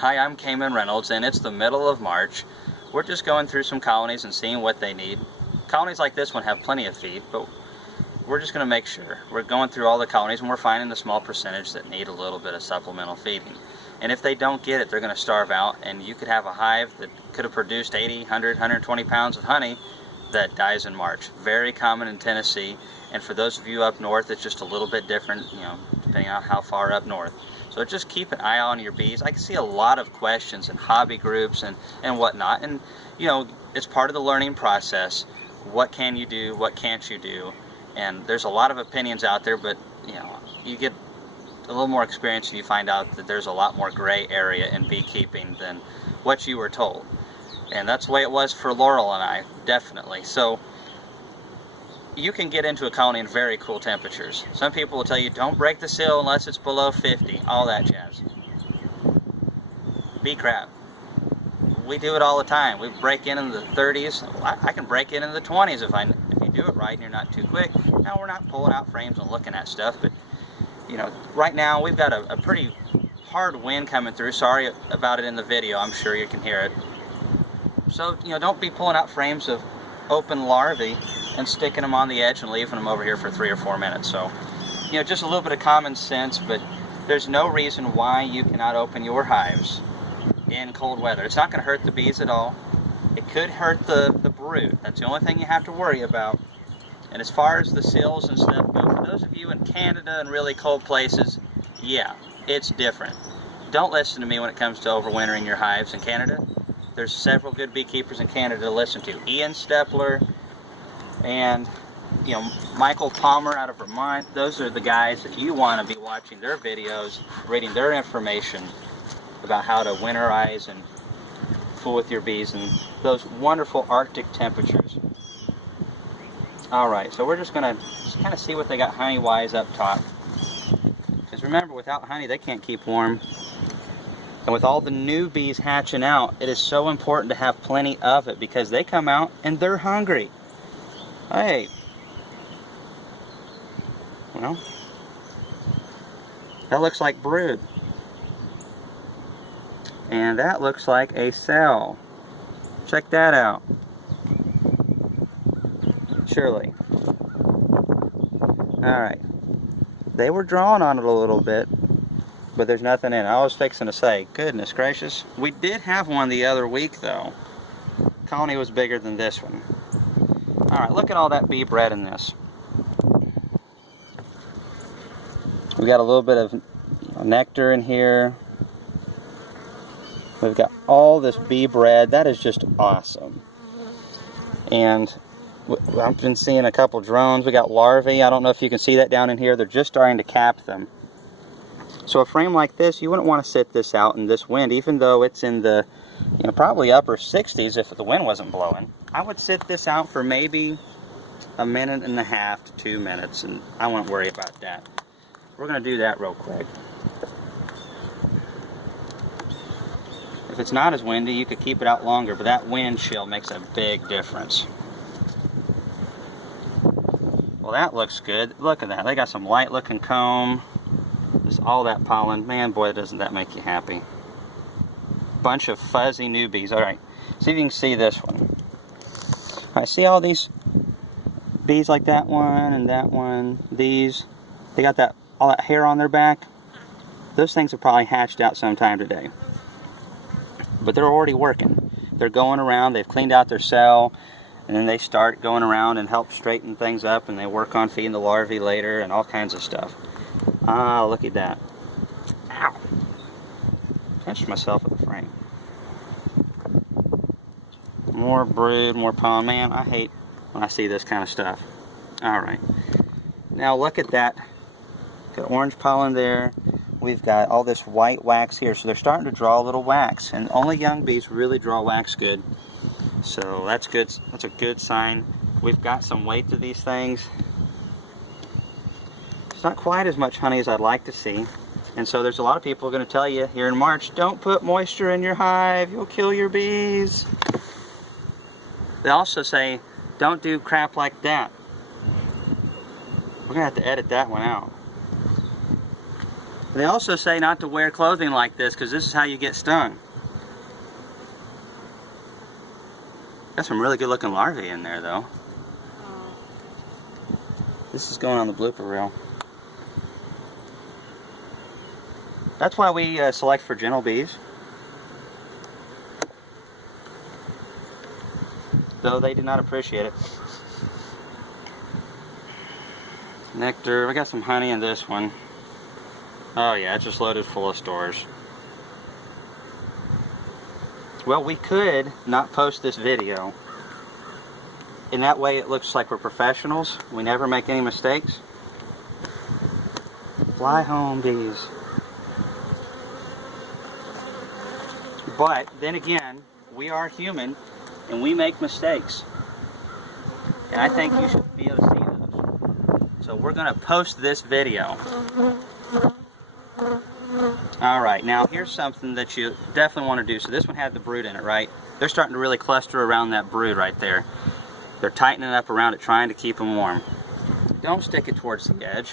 Hi, I'm Kamon Reynolds, and it's the middle of March. We're just going through some colonies and seeing what they need. Colonies like this one have plenty of feed, but we're just going to make sure. We're going through all the colonies and we're finding the small percentage that need a little bit of supplemental feeding. And if they don't get it, they're going to starve out, and you could have a hive that could have produced 80, 100, 120 pounds of honey that dies in March. Very common in Tennessee, and for those of you up north, it's just a little bit different, depending on how far up north. So just keep an eye on your bees. I can see a lot of questions in hobby groups and whatnot, and it's part of the learning process. What can you do? What can't you do? And there's a lot of opinions out there, but you get a little more experience and you find out that there's a lot more gray area in beekeeping than what you were told. And that's the way it was for Laurel and I, definitely. So you can get into a colony in very cool temperatures. Some people will tell you don't break the seal unless it's below 50, all that jazz. Bee crap. We do it all the time. We break in the 30s. I can break in the 20s if you do it right and you're not too quick. Now we're not pulling out frames and looking at stuff, but right now we've got a pretty hard wind coming through. Sorry about it in the video. I'm sure you can hear it. So don't be pulling out frames of open larvae and sticking them on the edge and leaving them over here for 3 or 4 minutes. So just a little bit of common sense, but there's no reason why you cannot open your hives in cold weather. It's not going to hurt the bees at all. It could hurt the brood. That's the only thing you have to worry about. And as far as the seals and stuff go, for those of you in Canada and really cold places, yeah, it's different. Don't listen to me when it comes to overwintering your hives in Canada. There's several good beekeepers in Canada to listen to. Ian Stepler and Michael Palmer out of Vermont. Those are the guys that you want to be watching their videos, reading their information about how to winterize and fool with your bees in those wonderful Arctic temperatures. Alright, so we're just going to kind of see what they got honey-wise up top. Because remember, without honey, they can't keep warm. And with all the new bees hatching out, it is so important to have plenty of it because they come out and they're hungry. Hey. Well, that looks like brood. And that looks like a cell. Check that out. Surely. Alright. They were drawing on it a little bit, but there's nothing in it. I was fixing to say, goodness gracious. We did have one the other week though. Colony was bigger than this one. Alright, look at all that bee bread in this. We got a little bit of nectar in here. We've got all this bee bread. That is just awesome. And I've been seeing a couple drones. We got larvae. I don't know if you can see that down in here. They're just starting to cap them. So a frame like this, you wouldn't want to sit this out in this wind, even though it's in the probably upper 60s if the wind wasn't blowing. I would sit this out for maybe 1.5 minutes to 2 minutes, and I wouldn't worry about that. We're going to do that real quick. If it's not as windy, you could keep it out longer, but that wind chill makes a big difference. Well, that looks good. Look at that. They got some light looking comb. Just all that pollen. Man, boy, doesn't that make you happy. Bunch of fuzzy newbies. Alright, see if you can see this one. I see all these bees like that one and that one. These. They got all that hair on their back. Those things have probably hatched out sometime today. But they're already working. They're going around. They've cleaned out their cell. And then they start going around and help straighten things up, and they work on feeding the larvae later and all kinds of stuff. Ah, look at that. Ow. Pinched myself with the frame. More brood, more pollen. Man, I hate when I see this kind of stuff. Alright. Now look at that. Got orange pollen there. We've got all this white wax here. So they're starting to draw a little wax. And only young bees really draw wax good. So that's good. That's a good sign. We've got some weight to these things. It's not quite as much honey as I'd like to see. And so there's a lot of people going to tell you here in March, don't put moisture in your hive. You'll kill your bees. They also say, don't do crap like that. We're going to have to edit that one out. They also say not to wear clothing like this because this is how you get stung. Got some really good looking larvae in there though. This is going on the blooper reel. That's why we select for gentle bees. Though they did not appreciate it. Nectar, we got some honey in this one. Oh yeah, it's just loaded full of stores. Well, we could not post this video. In that way it looks like we're professionals. We never make any mistakes. Fly home, bees. But then again, we are human and we make mistakes. And I think you should be able to see those. So we're going to post this video. Alright, now here's something that you definitely want to do. So this one had the brood in it, right? They're starting to really cluster around that brood right there. They're tightening up around it, trying to keep them warm. Don't stick it towards the edge.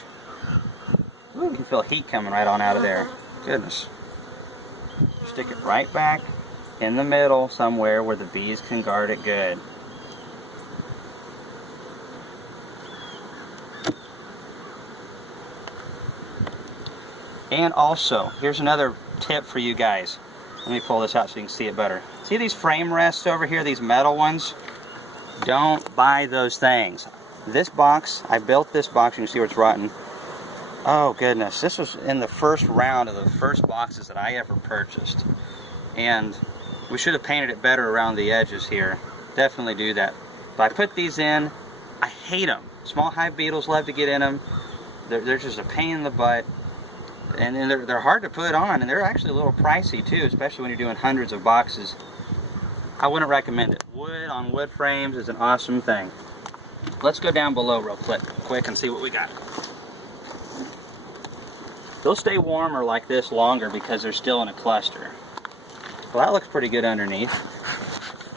Ooh, you can feel heat coming right on out of there. Goodness. Stick it right back in the middle somewhere where the bees can guard it good. And also, here's another tip for you guys. Let me pull this out so you can see it better. See these frame rests over here, these metal ones? Don't buy those things. This box, I built this box, you can see where it's rotten. Oh goodness, this was in the first round of the first boxes that I ever purchased. And we should have painted it better around the edges here. Definitely do that. But I put these in, I hate them. Small hive beetles love to get in them. They're just a pain in the butt. And they're hard to put on, and they're actually a little pricey too, especially when you're doing hundreds of boxes. I wouldn't recommend it. Wood on wood frames is an awesome thing. Let's go down below real quick and see what we got. They'll stay warmer like this longer because they're still in a cluster. Well, that looks pretty good underneath,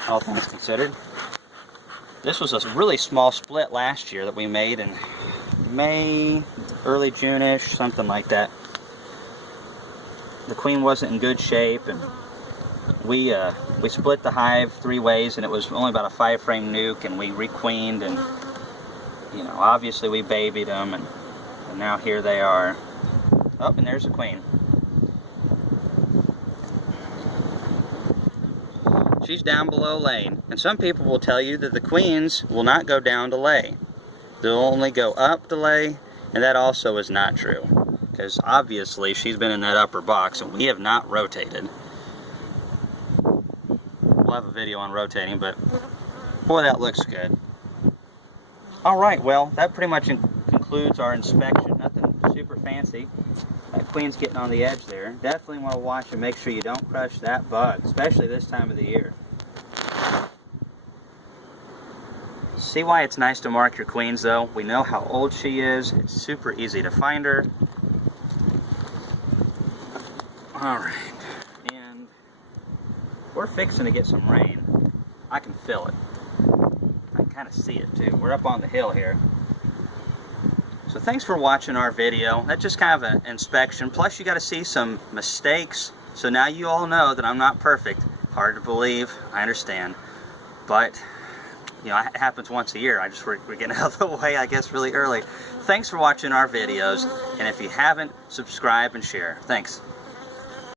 all things considered. This was a really small split last year that we made in May, early June-ish, something like that. The queen wasn't in good shape, and we split the hive 3 ways, and it was only about a 5-frame nuke, and we requeened, and you know, obviously we babied them, and now here they are. Oh, and there's the queen. She's down below laying, and some people will tell you that the queens will not go down to lay. They'll only go up to lay, and that also is not true, because obviously she's been in that upper box, and we have not rotated. We'll have a video on rotating, but boy, that looks good. Alright, well, that pretty much concludes our inspection. Nothing super fancy. That queen's getting on the edge there. Definitely want to watch and make sure you don't crush that bug, especially this time of the year. See why it's nice to mark your queens though? We know how old she is. It's super easy to find her. Alright, and we're fixing to get some rain. I can feel it. I can kind of see it too. We're up on the hill here. So thanks for watching our video. That's just kind of an inspection. Plus you got to see some mistakes. So now you all know that I'm not perfect. Hard to believe, I understand. But, you know, it happens once a year. We're getting out of the way, I guess, really early. Thanks for watching our videos. And if you haven't, subscribe and share. Thanks.